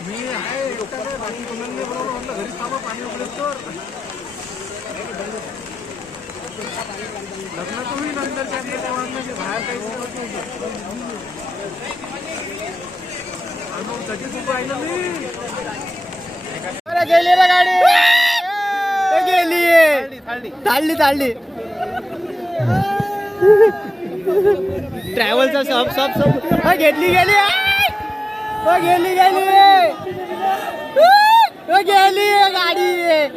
मी आहे एकटा काय बाकी कोणाला बरोबर म्हटलं घरी थांबा पाणी उघडत तर. लग्न तुम्ही नंतर बाहेर काही त्याची खूप राहिलं मी? गेली रे गाडी. गेली. चालली चालली ट्रॅव्हलचा सब सब सब हा, घेतली गेली. गेली गेली. गेली गाडी.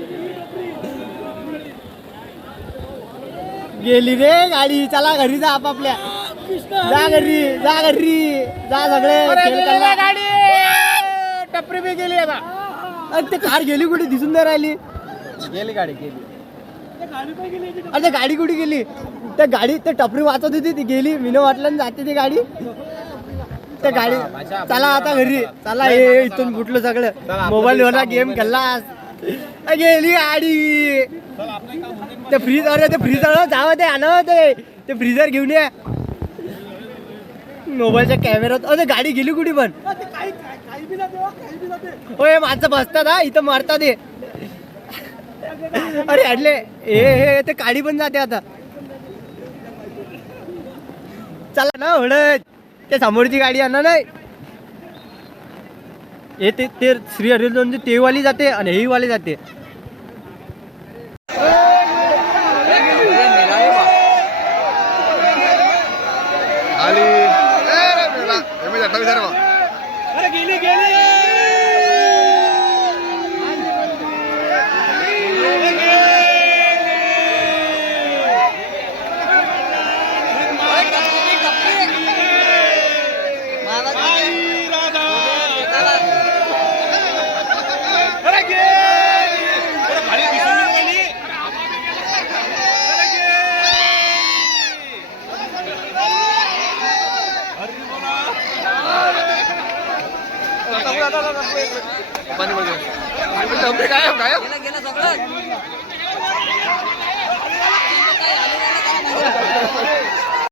गेली रे गाडी. चला घरी जा आपापल्या. जा घरी जा घरी. जा सगळे खेळ करा. टपरी बी गेली आता अरे ते कार गेली कुठे? दिसून नाही राहिली. गेली गाडी गेली. अरे ते गाडी कुठे गेली? त्या गाडी ते टपरी वाचत होती ती गेली. मीनं वाटलं जाते ती गाडी. त्या गाडी. चला आता घरी. चला. हे इथून फुटलं सगळं. मोबाईल वर गेम खेळलास. अ, गेली गाडी. ते फ्रीज अरे ते फ्रीजर जावं ते आणव ते. ते फ्रीजर घेऊन ये. मोबाईलच्या कॅमेरात अरे गाडी गेली कुठे पण? होय माझं बसतात हा इथं मारतात हे. अरे अडले हे हे ते काडी पण जाते आता. चला ना हळद ते समोरची गाडी आणा नाही हे ते ते श्री हरिजनची ते वाली जाते आणि ही वाली जाते. अठ्ठावीस अरे गेली गेली पाणी मध्ये काय काय